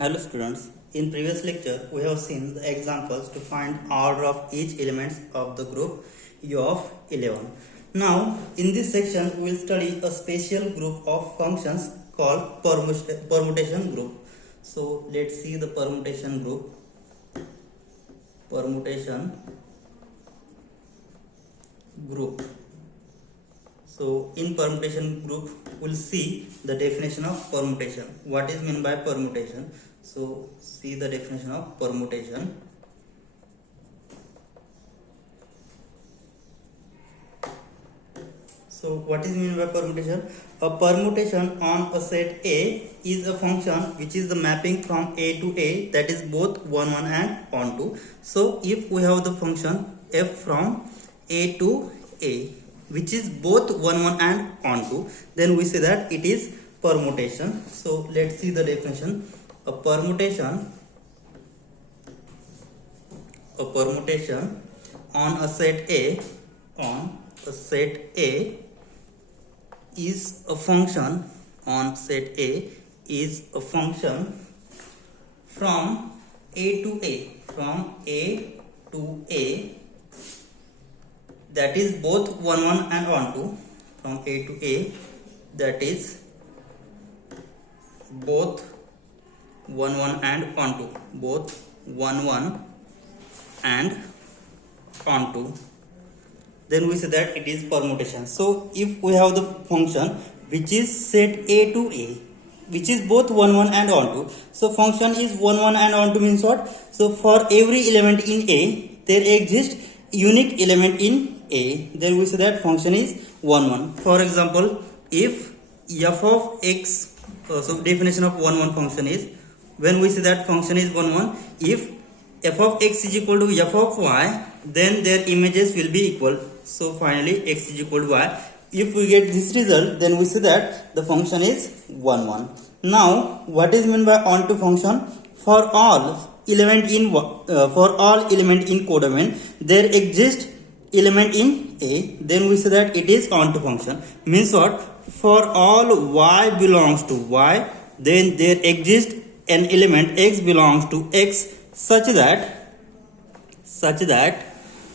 Hello students, in previous lecture we have seen the examples to find order of each elements of the group U of 11. Now in this section we will study a special group of functions called permutation group. So let's see the permutation group. Permutation group. So in permutation group we'll see the definition of permutation. What is meant by permutation? So see the definition of permutation. So what is meant by permutation? A permutation on a set A is a function which is the mapping from A to A, that is both 1 1 and onto. So if we have the function f from A to A which is both 1 1 and onto, then we say that it is permutation. So let's see the definition. A permutation on a set A is a function on set A is a function from A to A that is both 1 1 and onto. From A to A, that is both 1 1 and onto, both 1 1 and onto, then we say that it is permutation. So if we have the function which is set A to A which is both 1 1 and onto, so function is 1 1 and onto means what? So for every element in A there exists unique element in A, then we say that function is 1 1. For example, if f of x, so definition of 1 1 function is, when we say that function is 1 1, if f of x is equal to f of y, then their images will be equal. So finally x is equal to y. If we get this result, then we say that the function is 1 1. Now what is meant by onto function? For all element in codomain there exists element in A, then we say that it is onto function. Means what? For all y belongs to y, then there exists an element x belongs to x such that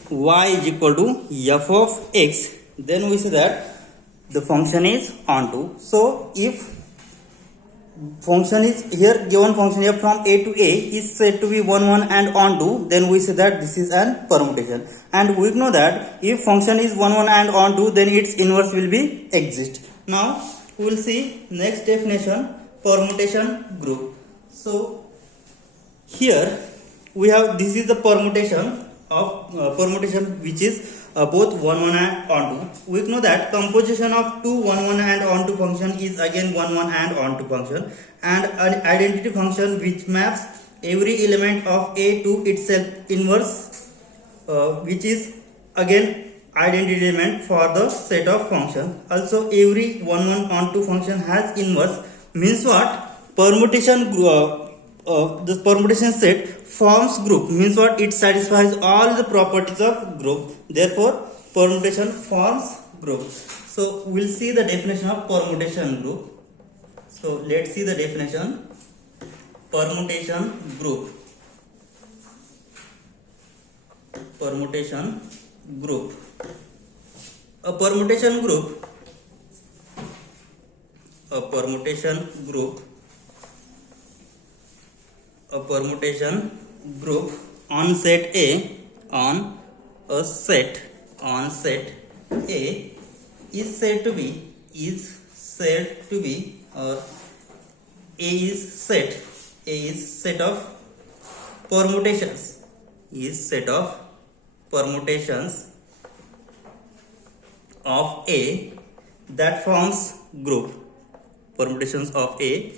y is equal to f of x, then we say that the function is onto. So if function is here, given function f from A to A is said to be 1 1 and onto, then we say that this is an permutation. And we know that if function is 1 1 and onto, then its inverse will be exist. Now we will see next definition, permutation group. So here we have, this is the permutation which is both 1 1 and onto. We know that composition of two 1 1 and onto function is again 1 1 and onto function, and an identity function which maps every element of A to itself inverse, which is again identity element for the set of function. Also every 1 1 onto function has inverse. Means what? Permutation this permutation set forms group. Means what? It satisfies all the properties of group, therefore permutation forms group. So we'll see the definition of permutation group. So let's see the definition. Permutation group. Permutation group. A permutation group on set A is said to be or A is set of permutations of A that forms group. Permutations of A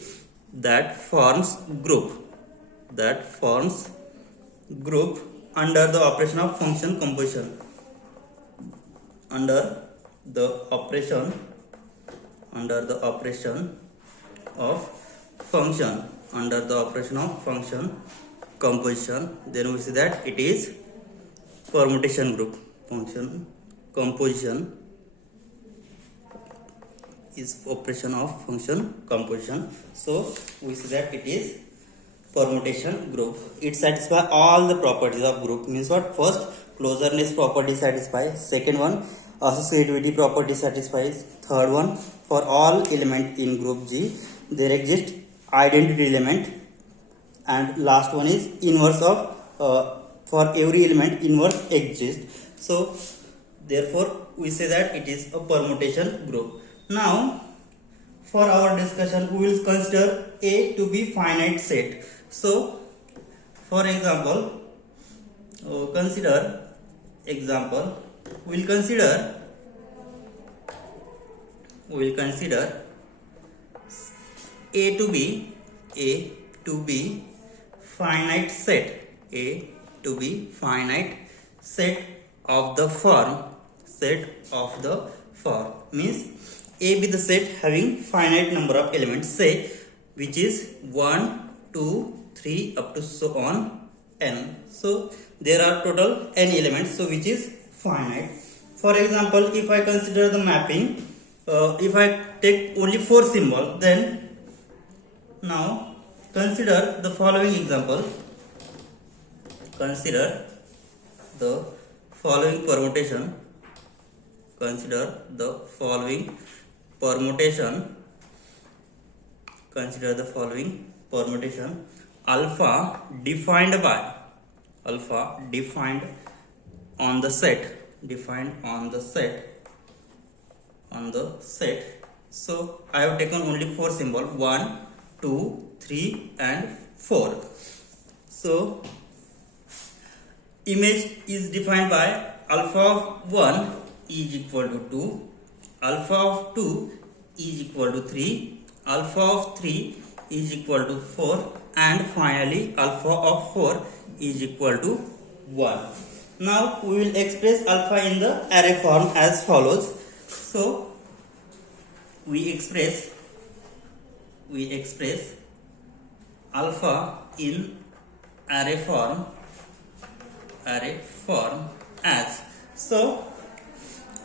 that forms group under the operation of function composition. Under the operation of function composition, then we see that it is permutation group. Function composition is operation of function composition. So we see that it is permutation group. It satisfies all the properties of group. Means what? First, closeness property satisfies. Second one, associativity property satisfies. Third one, for all element in group G, there exists identity element. And last one is inverse of for every element inverse exists. So therefore we say that it is a permutation group. Now for our discussion we will consider A to be finite set. So for example, we will consider A to be finite set of the form means A be the set having finite number of elements, say which is 1, 2, 3 up to so on n. So there are total n elements, so which is finite. For example, if I consider the mapping, if I take only 4 symbols, then now consider the following example. Consider the following permutation. Alpha defined on the set. So I have taken only 4 symbols, 1, 2, 3 and 4. So image is defined by alpha of 1 is equal to 2, alpha of 2 is equal to 3, alpha of 3 is equal to 4, and finally alpha of 4 is equal to 1. Now we will express alpha in the array form as follows. So we express alpha in array form as, so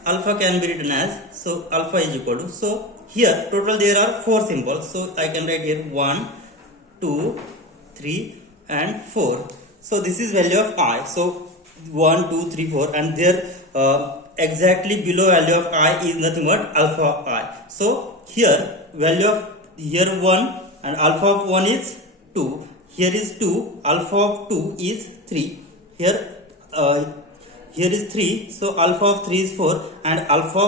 alpha can be written as, so alpha is equal to, so here total there are 4 symbols, so I can write here 1, 2, 3 and 4. So this is value of I, so 1, 2, 3, 4, and there exactly below value of I is nothing but alpha of I. So here value of here 1 and alpha of 1 is 2, here is 2, alpha of 2 is 3, here is 3, so alpha of 3 is 4, and alpha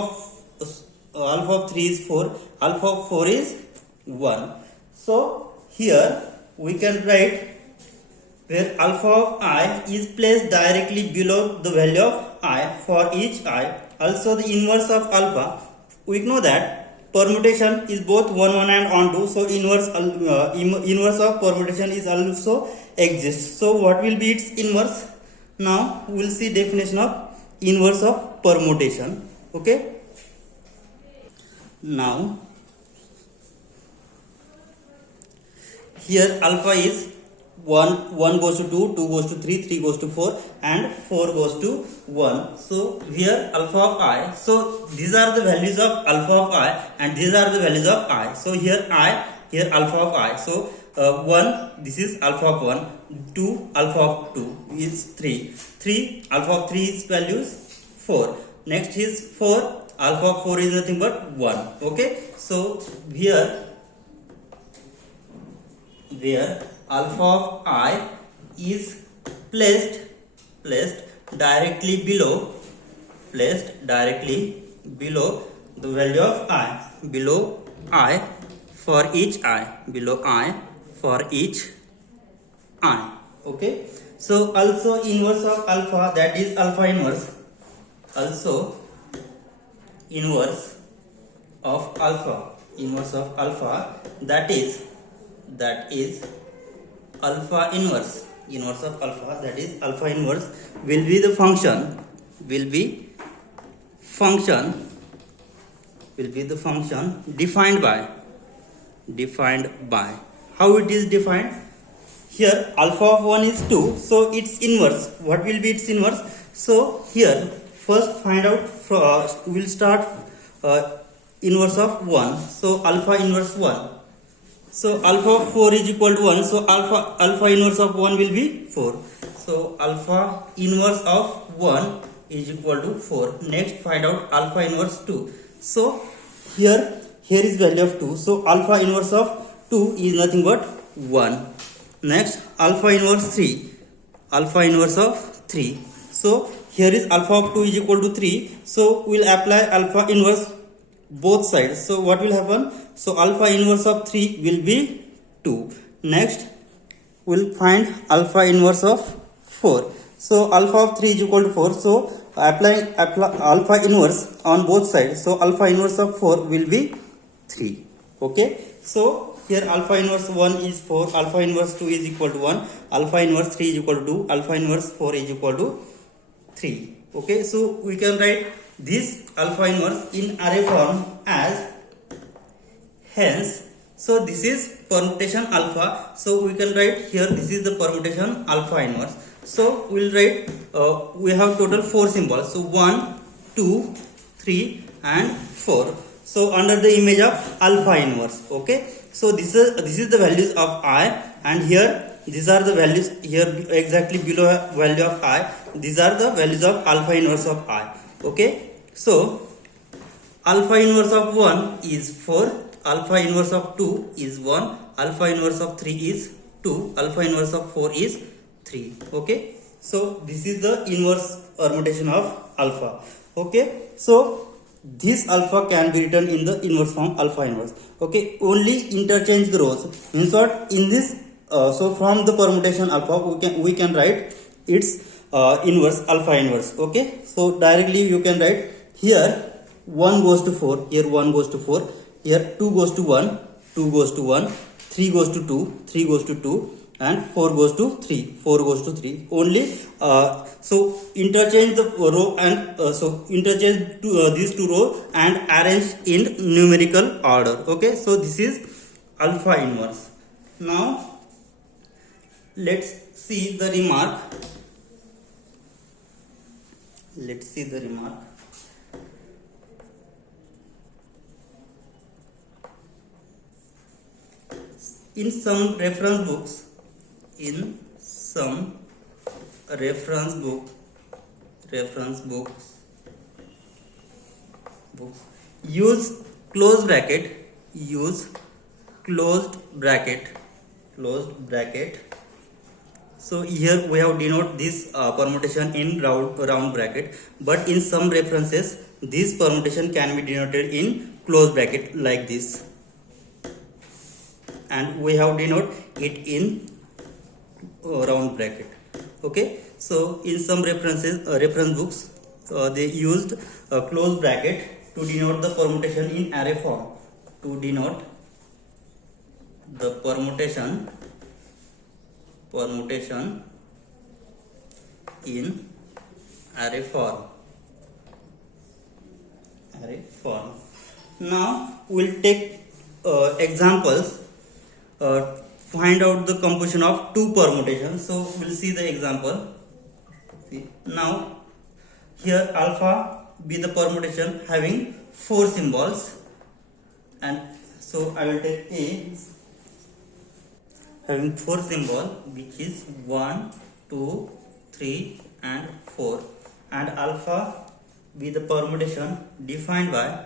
of 3 is 4, alpha of 4 is 1. So here we can write where alpha of I is placed directly below the value of I for each I. Also the inverse of alpha, we know that permutation is both 1, 1 and on 2, so inverse of permutation is also exists. So what will be its inverse? Now we will see definition of inverse of permutation. Okay. Now here alpha is 1 goes to 2, 2 goes to 3, 3 goes to 4 and 4 goes to 1. So here alpha of I, so these are the values of alpha of I and these are the values of I. So here alpha of I, so 1, this is alpha of 1, 2 alpha of 2 is 3 alpha of 3 is values 4, next is 4, alpha of 4 is nothing but 1. Okay, so here alpha of I is placed directly below the value of I, below I for each I, okay. So also inverse of alpha, that is alpha inverse, also inverse of alpha, that is alpha inverse of alpha, that is alpha inverse will be the function defined by how it is defined. Here alpha of 1 is 2, so its inverse, what will be its inverse? So here first find out, we will start inverse of 1, so alpha inverse 1, So alpha of 4 is equal to 1. So alpha inverse of 1 will be 4. So alpha inverse of 1 is equal to 4. Next find out alpha inverse 2. So here is value of 2. So alpha inverse of 2 is nothing but 1. Next alpha inverse 3. Alpha inverse of 3. So here is alpha of 2 is equal to 3. So we will apply alpha inverse both sides. So what will happen? So alpha inverse of 3 will be 2. Next we'll find alpha inverse of 4. So alpha of 3 is equal to 4. So apply alpha inverse on both sides. So alpha inverse of 4 will be 3. Okay. So here alpha inverse 1 is 4. Alpha inverse 2 is equal to 1. Alpha inverse 3 is equal to 2. Alpha inverse 4 is equal to 3. Okay. So we can write this alpha inverse in array form as hence. So this is permutation alpha. So we can write here this is the permutation alpha inverse. So we will write we have total 4 symbols. So 1, 2, 3 and 4. So under the image of alpha inverse. Okay. So this is the values of I, and here these are the values here exactly below value of I. These are the values of alpha inverse of I. Okay. So alpha inverse of 1 is 4, alpha inverse of 2 is 1, alpha inverse of 3 is 2, alpha inverse of 4 is 3. Okay. So this is the inverse permutation of alpha. Okay. So this alpha can be written in the inverse form alpha inverse. Okay. Only interchange the rows. In short, in this so from the permutation alpha we can write its inverse alpha inverse. Okay. So directly you can write here 1 goes to 4, here 1 goes to 4, here 2 goes to 1, 2 goes to 1, 3 goes to 2, 3 goes to 2 and 4 goes to 3, 4 goes to 3. Only so interchange the row and so interchange these two rows and arrange in numerical order. Okay. So this is alpha inverse. Now let's see the remark. Let's see the remark. In some reference books, use closed bracket. So here we have denote this permutation in round bracket, but in some references this permutation can be denoted in closed bracket like this, and we have denote it in round bracket. Okay. So in some reference books they used a closed bracket to denote the permutation in array form, to denote the permutation in array form. Now we'll take examples. Find out the composition of two permutations. So we'll see the example. See, now here alpha be the permutation having 4 symbols, and so I will take A having 4 symbol, which is 1, 2, 3 and 4, and alpha be the permutation defined by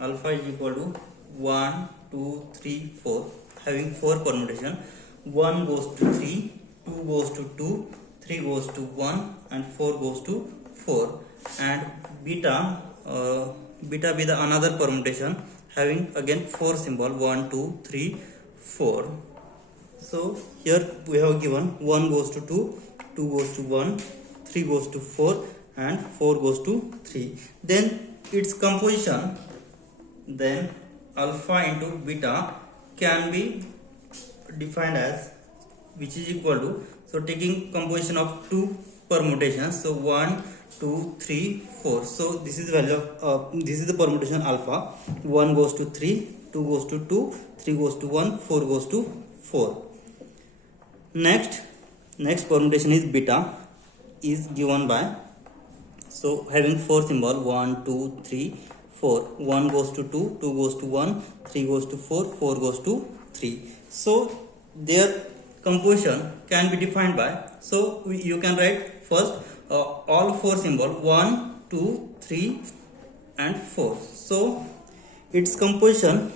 alpha is equal to 1, 2, 3, 4, having 4 permutation. 1 goes to 3, 2 goes to 2, 3 goes to 1 and 4 goes to 4, and beta be the another permutation having again 4 symbol, 1, 2, 3, 4. So here we have given 1 goes to 2, 2 goes to 1, 3 goes to 4 and 4 goes to 3. Then its composition, then alpha into beta can be defined as, which is equal to, so taking composition of 2 permutations, so 1, 2, 3, 4. So this is the value of this is the permutation alpha. 1 goes to 3, 2 goes to 2, 3 goes to 1, 4 goes to 4. Next permutation is beta, is given by, so having 4 symbol, 1, 2, 3, 4. 1 goes to 2, 2 goes to 1, 3 goes to 4, 4 goes to 3. So their composition can be defined by, so you can write first all four symbol 1, 2, 3 and 4. So its composition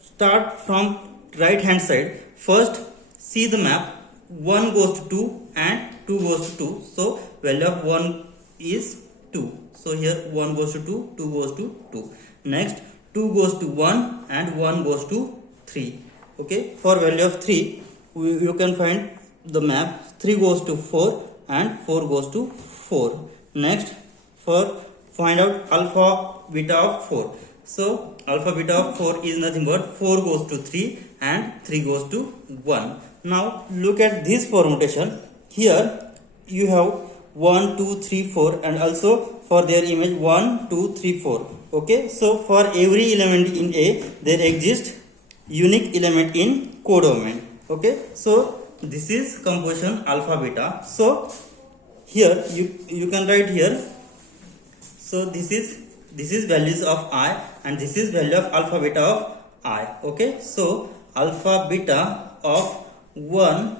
start from right hand side. First see the map, 1 goes to 2 and 2 goes to 2. So value of 1 is 2. So here 1 goes to 2, 2 goes to 2. Next 2 goes to 1 and 1 goes to 3. Okay, for value of 3 you can find the map, 3 goes to 4 and 4 goes to 4. Next for find out alpha beta of 4. So alpha beta of 4 is nothing but 4 goes to 3 and 3 goes to 1. Now look at this permutation. Here you have 1, 2, 3, 4 and also for their image 1, 2, 3, 4. Okay, so for every element in A there exists unique element in codomain. Okay, so this is composition alpha beta. So here you can write here, so this is values of I and this is value of alpha beta of I. Okay, so alpha beta of 1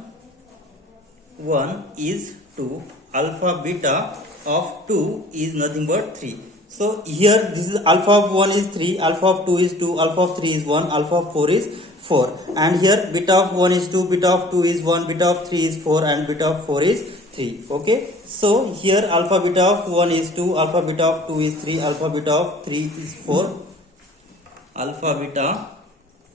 is 2, alpha beta of 2 is nothing but 3. So here this is alpha of 1 is 3, alpha of 2 is 2, alpha of 3 is 1, alpha of 4 is 4, and here beta of 1 is 2, beta of 2 is 1, beta of 3 is 4 and beta of 4 is 3. Okay, so here alpha beta of 1 is 2, alpha beta of 2 is 3, alpha beta of 3 is 4, alpha beta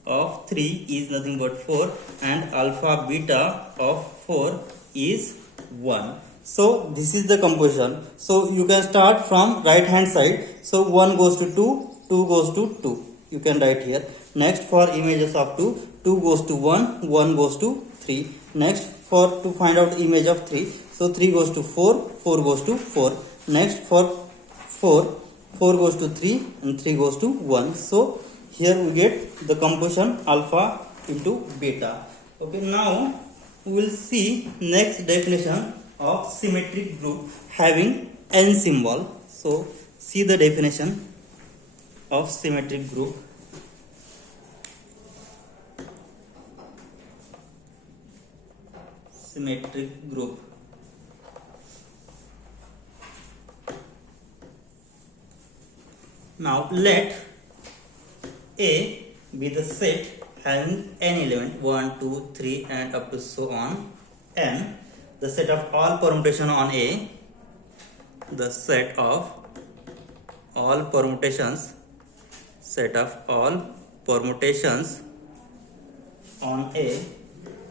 of 3 is nothing but 4 and alpha beta of 4 is 1. So this is the composition. So you can start from right hand side. So 1 goes to 2, 2 goes to 2. You can write here. Next for images of 2, 2 goes to 1, 1 goes to 3. Next for to find out image of 3. So 3 goes to 4, 4 goes to 4. Next for 4, 4 goes to 3 and 3 goes to 1. So here we get the composition alpha into beta. Okay, now we will see next definition of symmetric group having n symbol. So see the definition of symmetric group. Symmetric group. Now let A be the set having n element 1, 2, 3 and up to so on n. The set of all permutation on A, the set of all permutations, set of all permutations on A,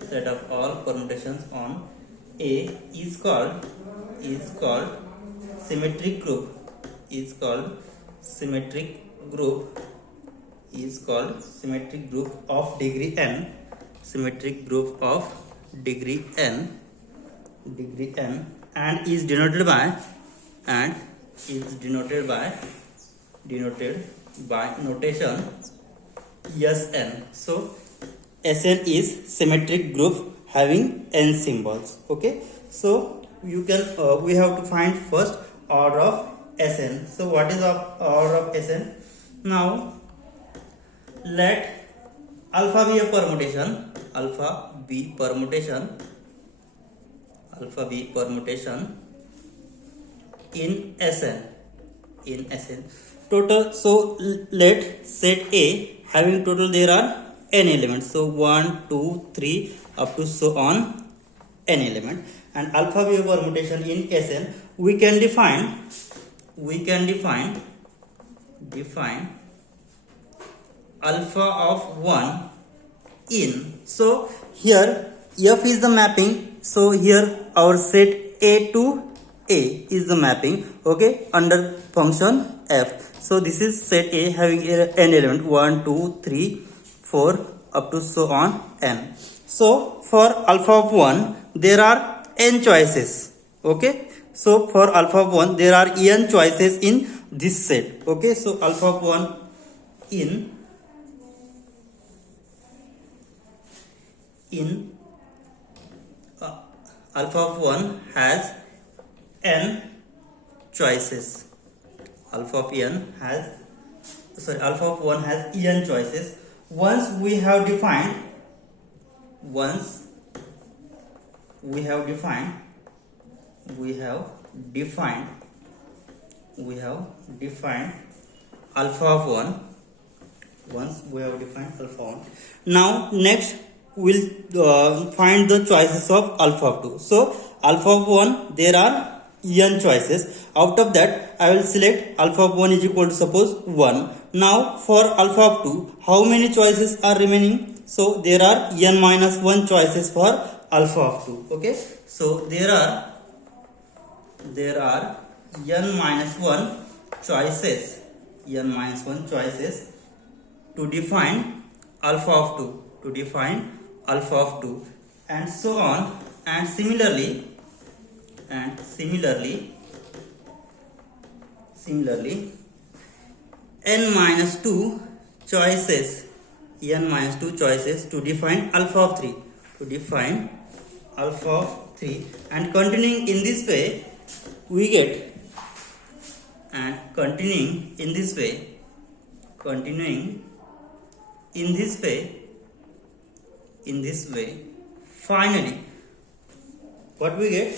set of all permutations on A is called symmetric group, is called symmetric group, is called symmetric group of degree n, symmetric group of degree n, and is denoted by notation Sn. So Sn is symmetric group having n symbols. Okay, so you can we have to find first order of Sn. So what is the order of Sn? Now let alpha be a permutation, alpha be permutation in Sn, total. So let set A having total there are n elements, so 1, 2, 3 up to so on n element, and alpha be a permutation in Sn. We can define alpha of 1 in, so here F is the mapping, so here our set A to A is the mapping, okay, under function F. So this is set A having n element 1, 2, 3, 4 up to so on n. So for alpha of 1 there are n choices. Okay, so for alpha of 1 there are n choices in this set. Okay, so alpha of 1 in alpha of 1 has n choices. Alpha of 1 has n choices. once we have defined once we have defined we have defined alpha of 1. Once we have defined alpha 1, now next we'll find the choices of alpha of 2. So alpha of 1, there are n choices. Out of that, I will select alpha of 1 is equal to suppose 1. Now for alpha of 2, how many choices are remaining? So there are n minus 1 choices for alpha of 2. Okay, so there are n minus 1 choices to define alpha of 2 and so on, and similarly n minus 2 choices to define alpha of 3 and continuing in this way we get, and continuing in this way finally what we get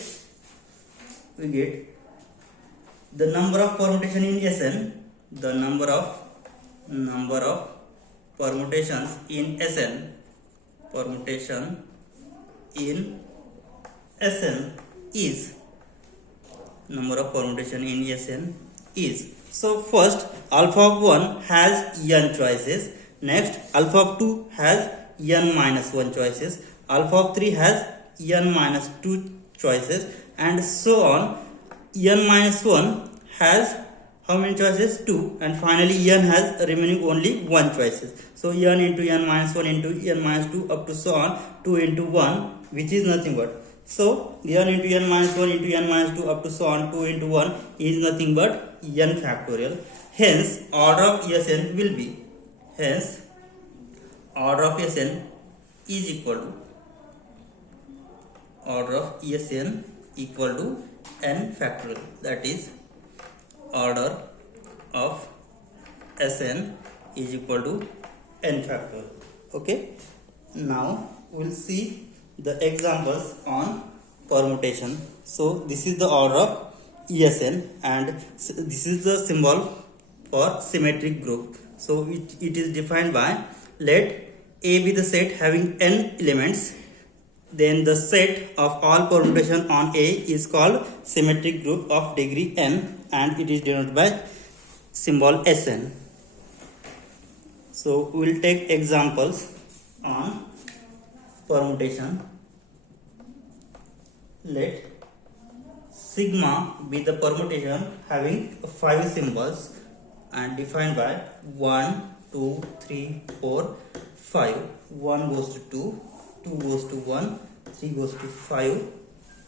the number of permutation in Sn, the number of permutations in Sn is so first alpha of 1 has n choices, next alpha of 2 has n minus 1 choices, alpha of 3 has n minus 2 choices, and so on. N minus 1 has how many choices? 2, and finally n has remaining only 1 choices. So n into n minus 1 into n minus 2 up to so on 2 into 1, which is nothing but, so n into n minus 1 into n minus 2 up to so on 2 into 1 is nothing but n factorial. Hence order of Sn will be, order of Sn is equal to n factorial, that is order of Sn is equal to n factorial. Okay, now we'll see the examples on permutation. So this is the order of Sn and this is the symbol for symmetric group. So it is defined by, let A be the set having n elements, then the set of all permutation on A is called symmetric group of degree n, and it is denoted by symbol Sn. So we will take examples on permutation. Let sigma be the permutation having 5 symbols and defined by 1, 2, 3, 4, 5. 1 goes to 2, 2 goes to 1, 3 goes to 5,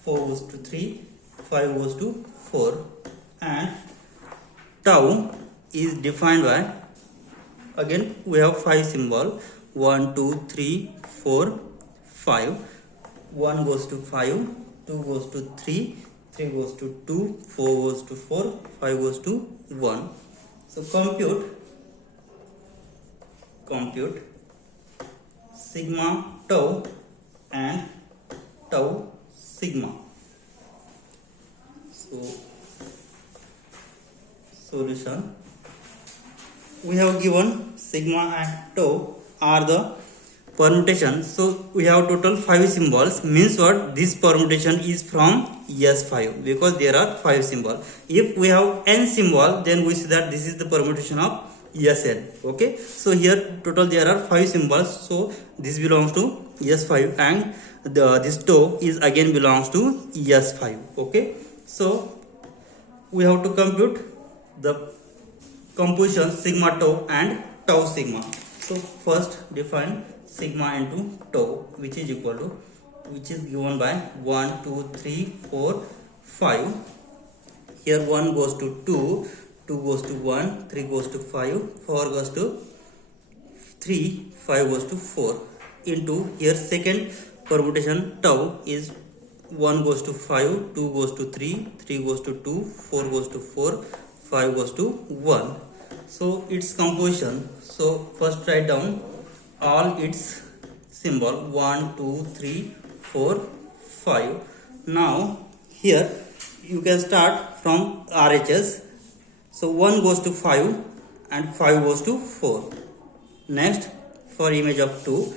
4 goes to 3, 5 goes to 4, and tau is defined by, again we have 5 symbol, 1, 2, 3, 4, 5. 1 goes to 5, 2 goes to 3, 3 goes to 2, 4 goes to 4, 5 goes to 1. So compute sigma tau and tau sigma. So solution, we have given sigma and tau are the permutation. So we have total 5 symbols, means what, this permutation is from S5 because there are 5 symbols. If we have n symbol, then we see that this is the permutation of Sn. Okay, so here total there are 5 symbols, so this belongs to S5 and this tau is again belongs to S5. Okay, so we have to compute the composition sigma tau and tau sigma. So first define sigma into tau, which is given by 1, 2, 3, 4, 5. Here 1 goes to 2, 2 goes to 1, 3 goes to 5, 4 goes to 3, 5 goes to 4, into here second permutation tau is 1 goes to 5, 2 goes to 3, 3 goes to 2, 4 goes to 4, 5 goes to 1. So its composition, so first write down all its symbol 1 2 3 4 5. Now here you can start from RHS. So 1 goes to 5 and 5 goes to 4. Next for image of 2,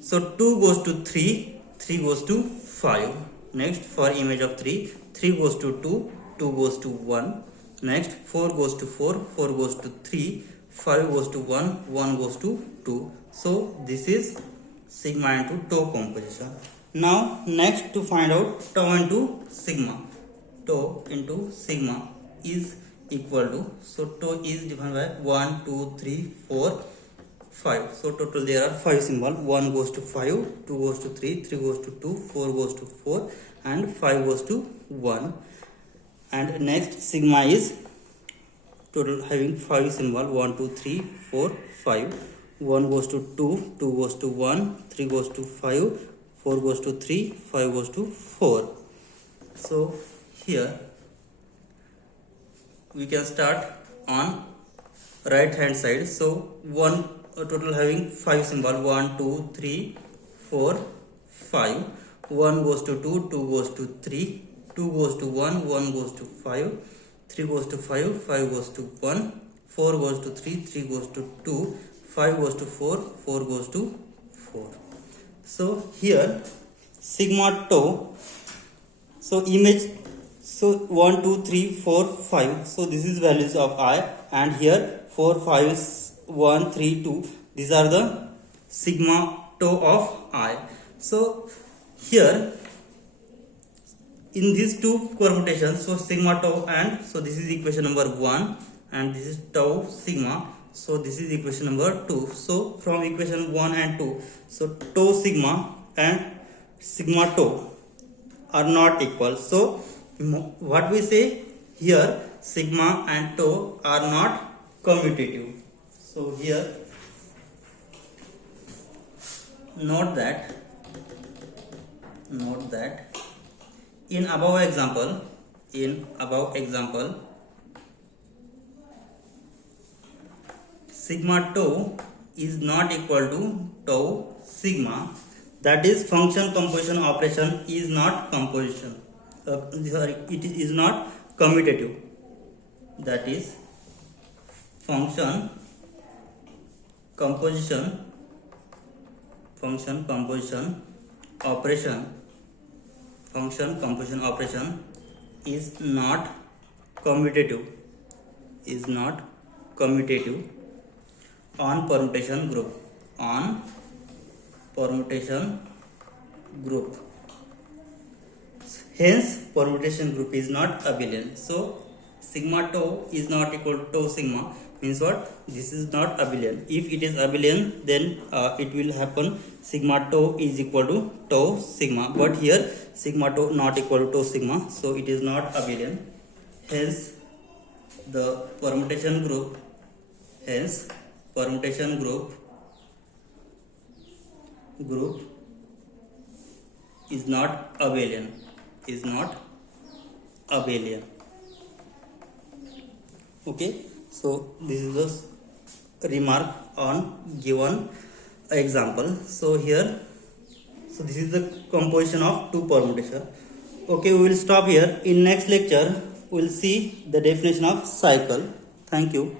so 2 goes to 3, 3 goes to 5. Next for image of 3, 3 goes to 2, 2 goes to 1. Next 4 goes to 4, 4 goes to 3, 5 goes to 1, 1 goes to 2. So this is sigma into tau composition. Now next to find out tau into sigma. Tau into sigma is equal to, so tau is defined by 1 2 3 4 5. So total there are 5 symbol. 1 goes to 5, 2 goes to 3, 3 goes to 2, 4 goes to 4 and 5 goes to 1. And next sigma is total having 5 symbol 1 2 3 4 5. 1 goes to 2, 2 goes to 1, 3 goes to 5, 4 goes to 3, 5 goes to 4. So here we can start on right hand side. So one total having 5 symbol 1 2 3 4 5. 1 goes to 2, 2 goes to 3, 2 goes to 1, 1 goes to 5, 3 goes to 5, 5 goes to 1, 4 goes to 3, 3 goes to 2, 5 goes to 4, 4 goes to 4. So here sigma tau, so image, so 1 2 3 4 5. So this is values of I, and here 4 5 1 3 2, these are the sigma tau of I. So here in these two permutations, so sigma tau, and so this is equation number 1 and this is tau sigma, so this is equation number 2. So from equation 1 and 2, so tau sigma and sigma tau are not equal. So what we say here, sigma and tau are not commutative. So here note that in above example sigma tau is not equal to tau sigma, that is function composition operation is not composition, it is not commutative, that is function composition operation is not commutative on permutation group, hence permutation group is not abelian. So sigma tau is not equal to tau sigma means what? This is not abelian. If it is abelian, then it will happen sigma tau is equal to tau sigma, but here sigma tau not equal to tau sigma, so it is not abelian. Hence the permutation group is not abelian. Okay, so this is the remark on given example. So here, so this is the composition of two permutation. Okay, we will stop here. In next lecture we will see the definition of cycle. Thank you.